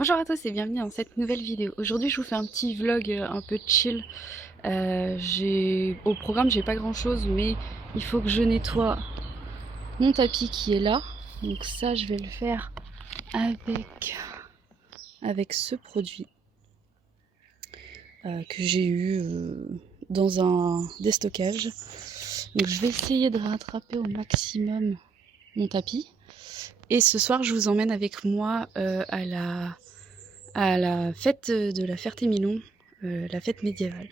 Bonjour à tous et bienvenue dans cette nouvelle vidéo. Aujourd'hui je vous fais un petit vlog un peu chill. Au programme j'ai pas grand chose, mais il faut que je nettoie mon tapis qui est là. Donc ça je vais le faire avec ce produit que j'ai eu dans un déstockage. Donc je vais essayer de rattraper au maximum mon tapis. Et ce soir je vous emmène avec moi à la fête de la Ferté-Milon, la fête médiévale.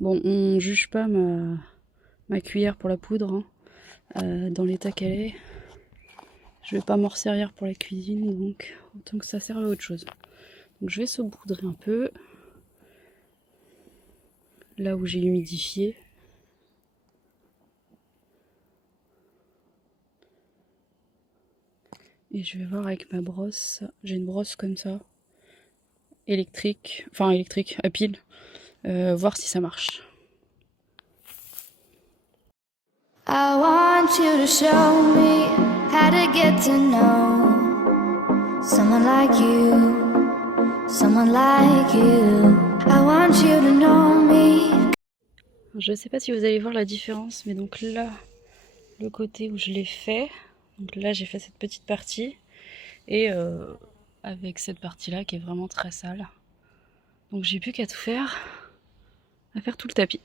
Bon, on juge pas ma cuillère pour la poudre, hein, dans l'état qu'elle est. Je vais pas m'en resservir pour la cuisine, donc autant que ça serve à autre chose. Donc je vais saupoudrer un peu, là où j'ai humidifié. Et je vais voir avec ma brosse, j'ai une brosse comme ça, électrique, à pile, voir si ça marche. I want you to show me how to get to know someone like you, someone like you. I want you to know me. Je sais pas si vous allez voir la différence, mais donc là, le côté où je l'ai fait, donc là j'ai fait cette petite partie, et avec cette partie-là qui est vraiment très sale. Donc j'ai plus qu'à tout faire, à faire tout le tapis.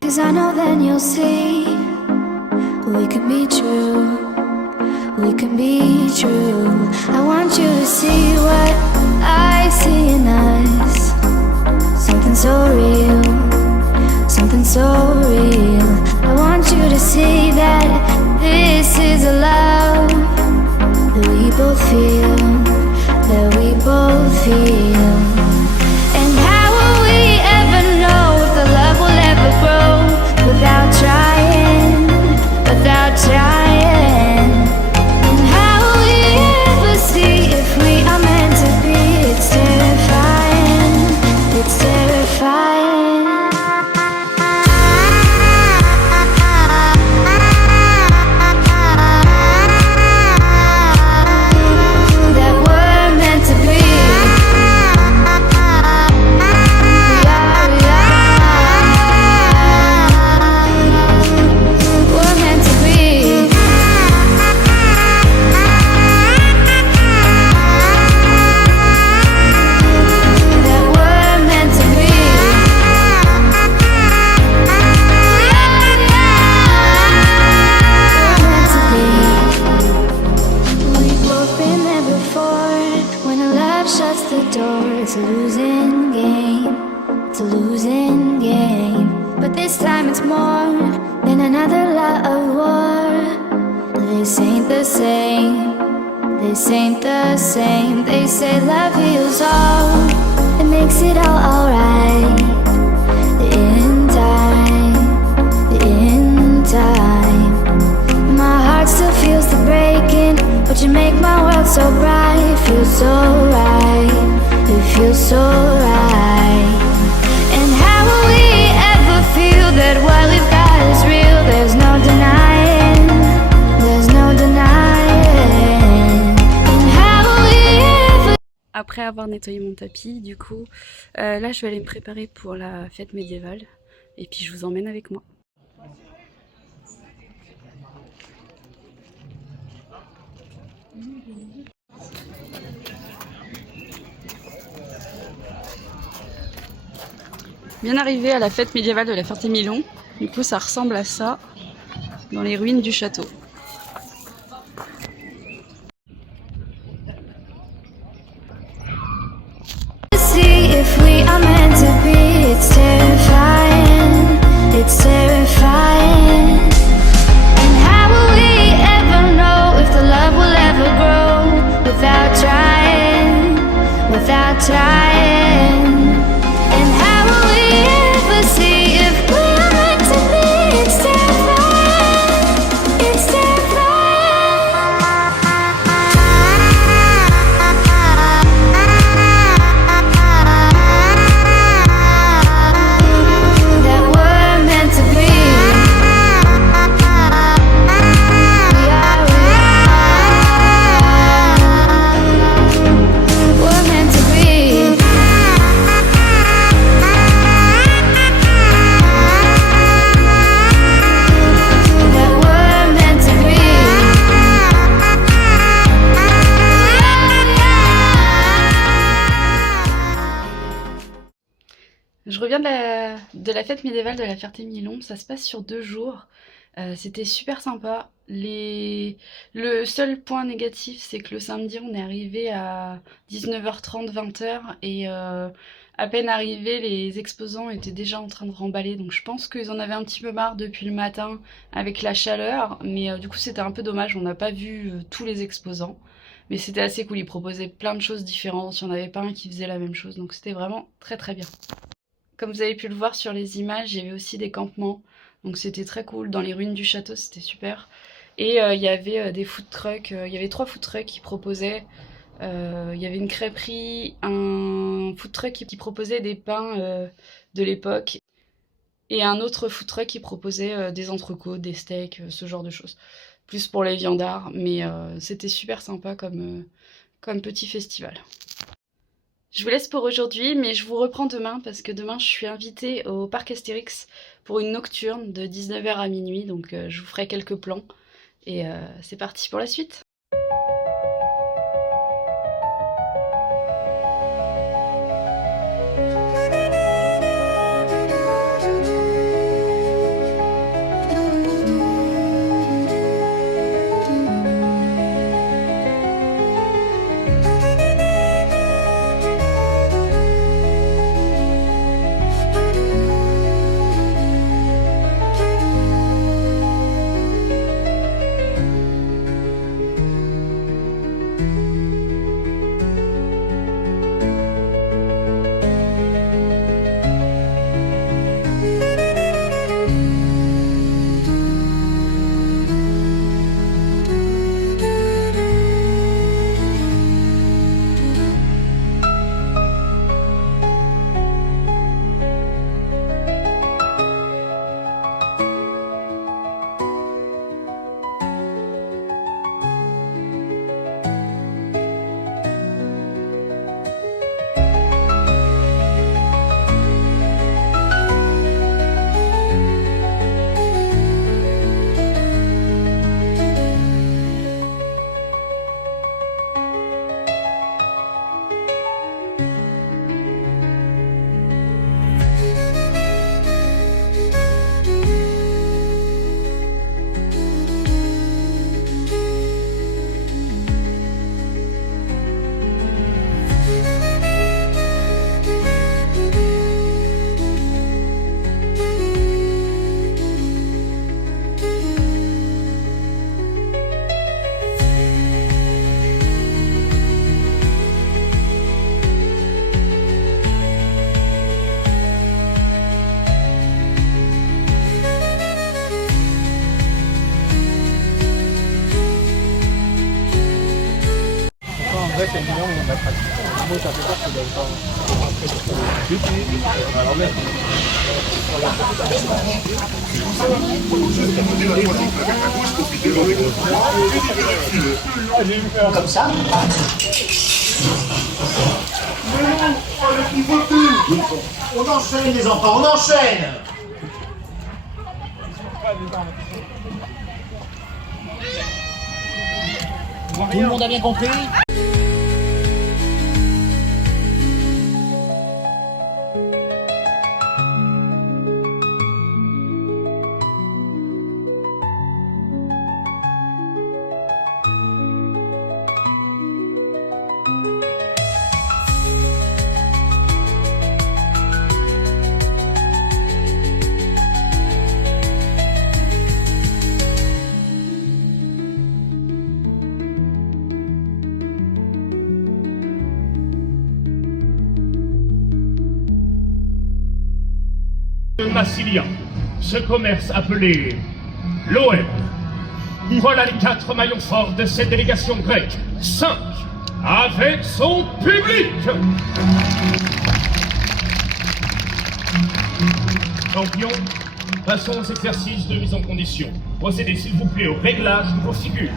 'Cause I know then you'll see we can be true, we can be true. I want you to see what I see in us, something so real, something so real. I want you to see that this is a love that we both feel, that we both feel. And how will we ever know if the love will ever grow without trying, without trying? And how will we ever see if we are meant to be? It's terrifying, it's terrifying. That we're meant to be. We're meant to be. That we're meant to be. We've both been there before. When a love shuts the door, it's a losing game. It's a losing game. But this time it's more than another lot of war. This ain't the same. This ain't the same. They say love heals all. It makes it all alright. In time. In time. My heart still feels the breaking, but you make my world so bright. It feels so right. It feels so right. And how will we ever feel that what we've got is real? There's no denying. There's no denying. And how will we ever... Après avoir nettoyé mon tapis, du coup, là je vais aller me préparer pour la fête médiévale, et puis je vous emmène avec moi. Bien arrivé à la fête médiévale de la Ferté-Milon, du coup ça ressemble à ça dans les ruines du château. see if we are meant to be? It's terrifying. It's terrifying. And how will we ever know if the love will ever grow without trying, without trying? Je reviens de la fête médiévale de la Ferté-Milon, ça se passe sur 2 jours. C'était super sympa. Le seul point négatif, c'est que le samedi, on est arrivé à 19h30, 20h, et à peine arrivés, les exposants étaient déjà en train de remballer, donc je pense qu'ils en avaient un petit peu marre depuis le matin avec la chaleur, mais du coup c'était un peu dommage, on n'a pas vu tous les exposants. Mais c'était assez cool, ils proposaient plein de choses différentes, il n'y en avait pas un qui faisait la même chose, donc c'était vraiment très très bien. Comme vous avez pu le voir sur les images, il y avait aussi des campements, donc c'était très cool. Dans les ruines du château, c'était super. Et il y avait des food trucks, il y avait 3 food trucks qui proposaient. Il y avait une crêperie, un food truck qui proposait des pains de l'époque, et un autre food truck qui proposait des entrecôtes, des steaks, ce genre de choses. Plus pour les viandards, mais c'était super sympa comme petit festival. Je vous laisse pour aujourd'hui, mais je vous reprends demain parce que demain je suis invitée au parc Astérix pour une nocturne de 19h à minuit, donc je vous ferai quelques plans et c'est parti pour la suite. C'est mignon, mais on a pratique. Moi, ça fait peur que d'aller pas. Alors, même. Comme ça. On enchaîne les enfants, on enchaîne. Tout le monde a bien compris? Massilia, ce commerce appelé l'OM. Voilà les 4 maillons forts de cette délégation grecque. 5, avec son public. Champions, passons aux exercices de mise en condition. Procédez s'il vous plaît au réglage de vos figures.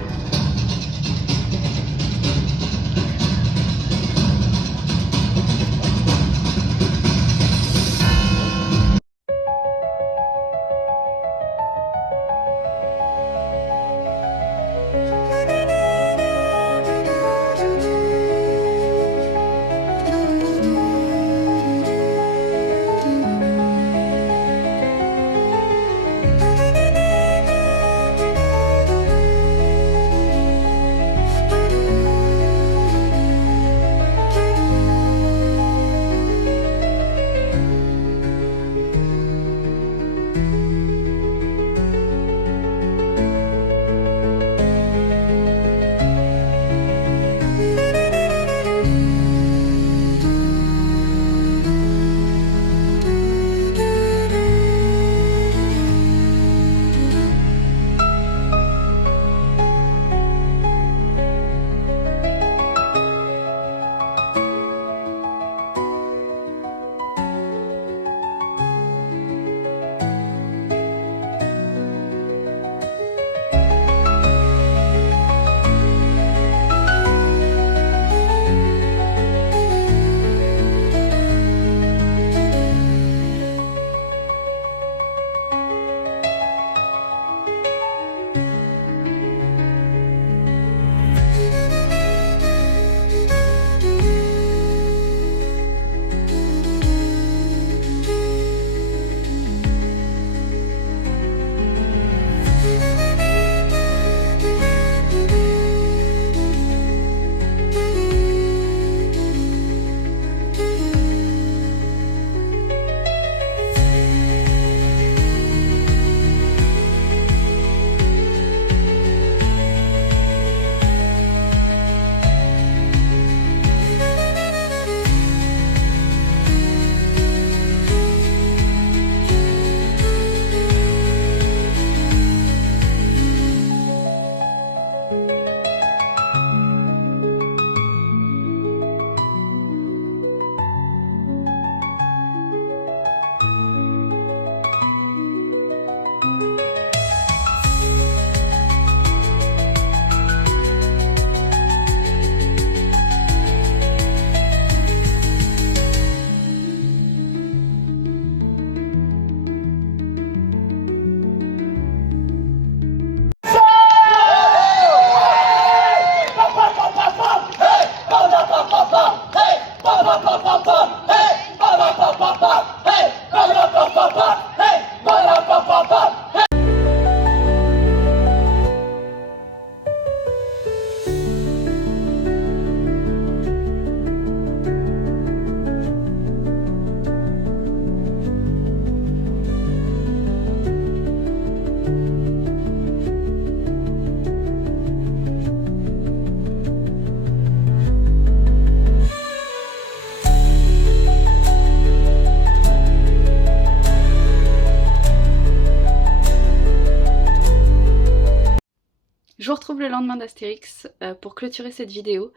Je vous retrouve le lendemain d'Astérix pour clôturer cette vidéo.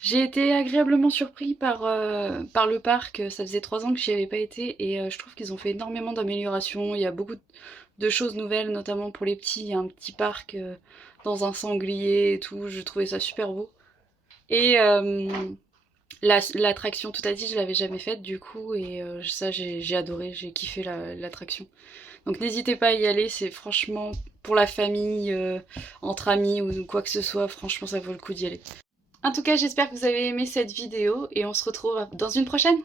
J'ai été agréablement surpris par le parc, ça faisait 3 ans que j'y avais pas été et je trouve qu'ils ont fait énormément d'améliorations, il y a beaucoup de choses nouvelles, notamment pour les petits, il y a un petit parc dans un sanglier et tout, je trouvais ça super beau. Et l'attraction Toutati, je l'avais jamais faite du coup et ça j'ai adoré, j'ai kiffé l'attraction. Donc n'hésitez pas à y aller, c'est franchement pour la famille, entre amis ou quoi que ce soit, franchement ça vaut le coup d'y aller. En tout cas j'espère que vous avez aimé cette vidéo et on se retrouve dans une prochaine.